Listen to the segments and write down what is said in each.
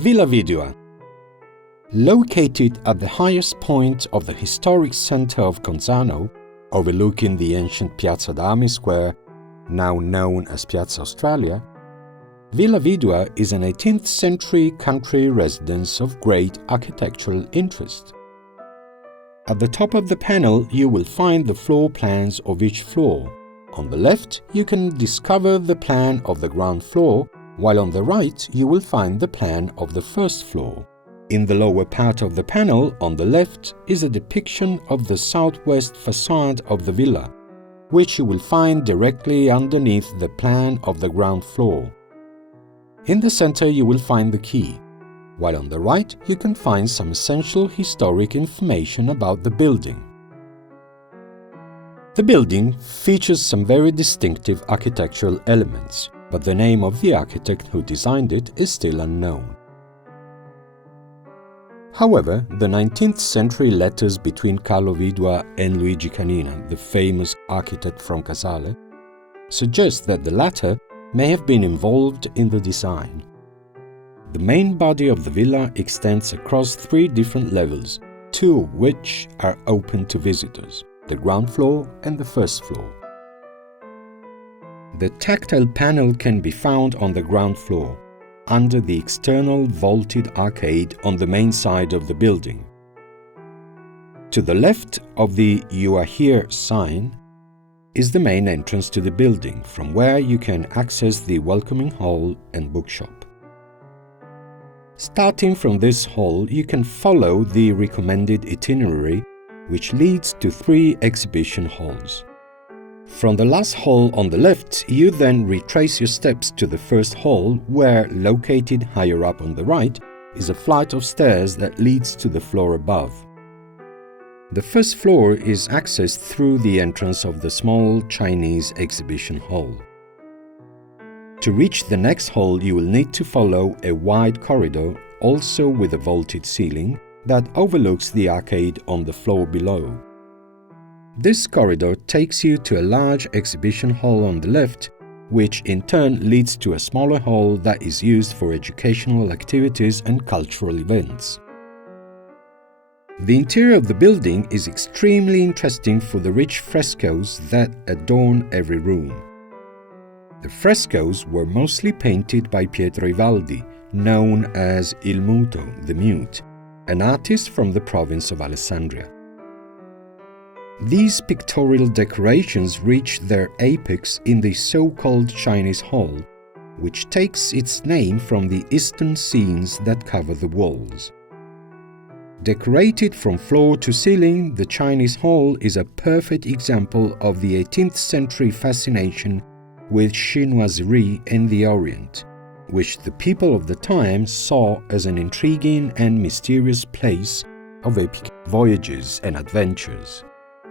Villa Vidua. Located at the highest point of the historic center of Conzano, overlooking the ancient Piazza Square, now known as Piazza Australia, Villa Vidua is an 18th century country residence of great architectural interest. At the top of the panel you will find the floor plans of each floor. On the left you can discover the plan of the ground floor, while on the right you will find the plan of the first floor. In the lower part of the panel, on the left, is a depiction of the southwest facade of the villa, which you will find directly underneath the plan of the ground floor. In the center you will find the key, while on the right you can find some essential historic information about the building. The building features some very distinctive architectural elements, but the name of the architect who designed it is still unknown. However, the 19th century letters between Carlo Vidua and Luigi Canina, the famous architect from Casale, suggest that the latter may have been involved in the design. The main body of the villa extends across 3 different levels, 2 of which are open to visitors, the ground floor and the first floor. The tactile panel can be found on the ground floor, under the external vaulted arcade on the main side of the building. To the left of the "You Are Here" sign is the main entrance to the building, from where you can access the welcoming hall and bookshop. Starting from this hall, you can follow the recommended itinerary, which leads to 3 exhibition halls. From the last hall on the left, you then retrace your steps to the first hall, where, located higher up on the right, is a flight of stairs that leads to the floor above. The first floor is accessed through the entrance of the small Chinese exhibition hall. To reach the next hall, you will need to follow a wide corridor, also with a vaulted ceiling, that overlooks the arcade on the floor below. This corridor takes you to a large exhibition hall on the left, which in turn leads to a smaller hall that is used for educational activities and cultural events. The interior of the building is extremely interesting for the rich frescoes that adorn every room. The frescoes were mostly painted by Pietro Ivaldi, known as Il Muto, the Mute, an artist from the province of Alessandria. These pictorial decorations reach their apex in the so-called Chinese Hall, which takes its name from the eastern scenes that cover the walls. Decorated from floor to ceiling, the Chinese Hall is a perfect example of the 18th century fascination with chinoiserie in the Orient, which the people of the time saw as an intriguing and mysterious place of epic voyages and adventures.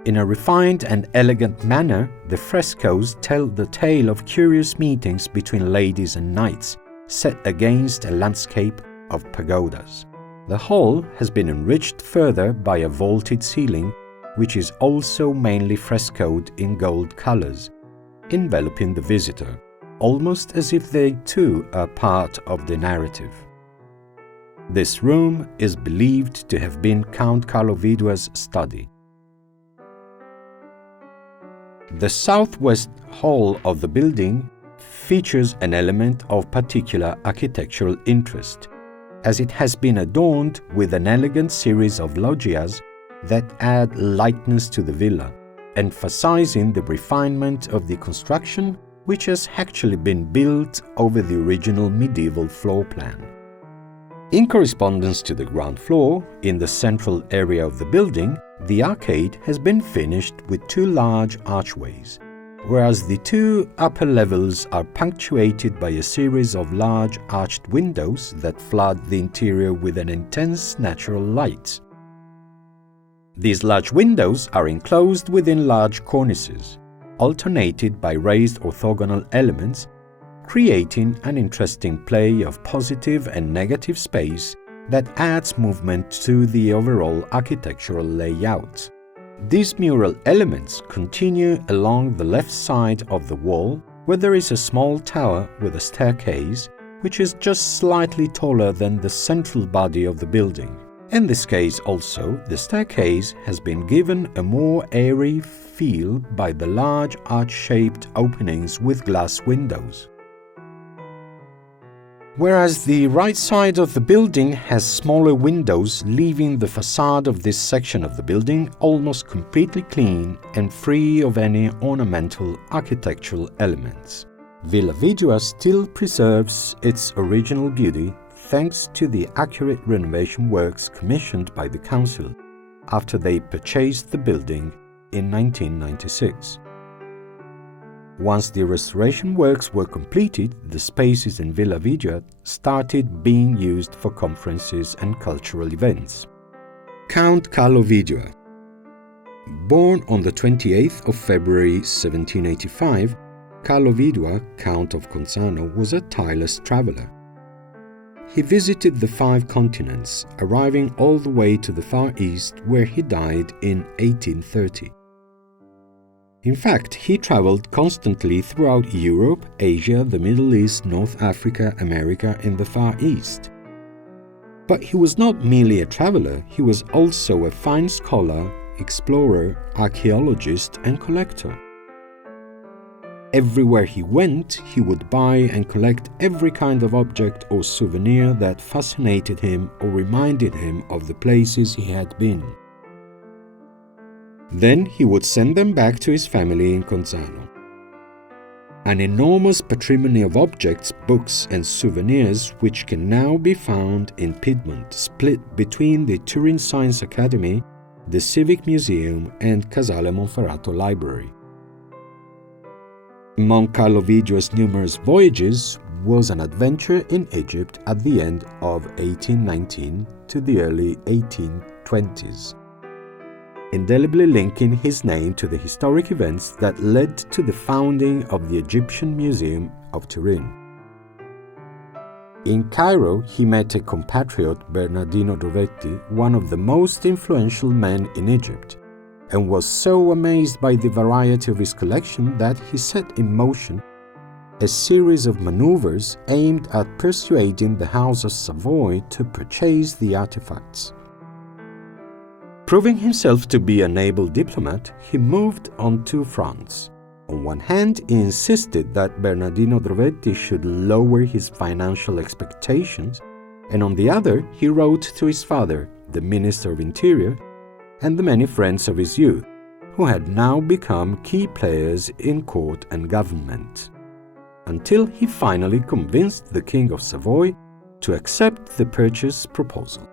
In a refined and elegant manner, the frescoes tell the tale of curious meetings between ladies and knights, set against a landscape of pagodas. The hall has been enriched further by a vaulted ceiling, which is also mainly frescoed in gold colors, enveloping the visitor, almost as if they too are part of the narrative. This room is believed to have been Count Carlo Vidua's study. The southwest hall of the building features an element of particular architectural interest, as it has been adorned with an elegant series of loggias that add lightness to the villa, emphasizing the refinement of the construction, which has actually been built over the original medieval floor plan. In correspondence to the ground floor, in the central area of the building, the arcade has been finished with 2 large archways, whereas the 2 upper levels are punctuated by a series of large arched windows that flood the interior with an intense natural light. These large windows are enclosed within large cornices, alternated by raised orthogonal elements, creating an interesting play of positive and negative space that adds movement to the overall architectural layout. These mural elements continue along the left side of the wall, where there is a small tower with a staircase, which is just slightly taller than the central body of the building. In this case also, the staircase has been given a more airy feel by the large arch-shaped openings with glass windows. Whereas the right side of the building has smaller windows, leaving the facade of this section of the building almost completely clean and free of any ornamental architectural elements. Villa Vidua still preserves its original beauty thanks to the accurate renovation works commissioned by the council after they purchased the building in 1996. Once the restoration works were completed, the spaces in Villa Vidua started being used for conferences and cultural events. Count Carlo Vidua. Born on the 28th of February 1785, Carlo Vidua, Count of Conzano, was a tireless traveller. He visited the 5 continents, arriving all the way to the Far East, where he died in 1830. In fact, he travelled constantly throughout Europe, Asia, the Middle East, North Africa, America, and the Far East. But he was not merely a traveller, he was also a fine scholar, explorer, archaeologist, and collector. Everywhere he went, he would buy and collect every kind of object or souvenir that fascinated him or reminded him of the places he had been. Then he would send them back to his family in Conzano. An enormous patrimony of objects, books and souvenirs which can now be found in Piedmont, split between the Turin Science Academy, the Civic Museum and Casale Monferrato Library. Among Carlo Vidua's numerous voyages was an adventure in Egypt at the end of 1819 to the early 1820s, indelibly linking his name to the historic events that led to the founding of the Egyptian Museum of Turin. In Cairo, he met a compatriot, Bernardino Drovetti, one of the most influential men in Egypt, and was so amazed by the variety of his collection that he set in motion a series of maneuvers aimed at persuading the House of Savoy to purchase the artifacts. Proving himself to be an able diplomat, he moved on to France. On one hand, he insisted that Bernardino Drovetti should lower his financial expectations, and on the other, he wrote to his father, the Minister of Interior, and the many friends of his youth, who had now become key players in court and government, until he finally convinced the King of Savoy to accept the purchase proposal.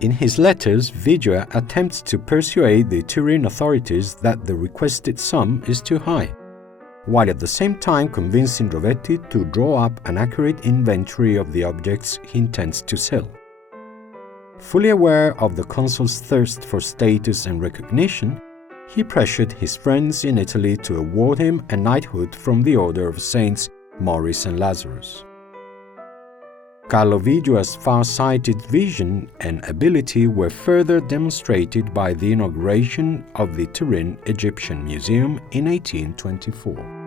In his letters, Vidua attempts to persuade the Turin authorities that the requested sum is too high, while at the same time convincing Drovetti to draw up an accurate inventory of the objects he intends to sell. Fully aware of the consul's thirst for status and recognition, he pressured his friends in Italy to award him a knighthood from the Order of Saints Maurice and Lazarus. Carlo Vidua's far-sighted vision and ability were further demonstrated by the inauguration of the Turin Egyptian Museum in 1824.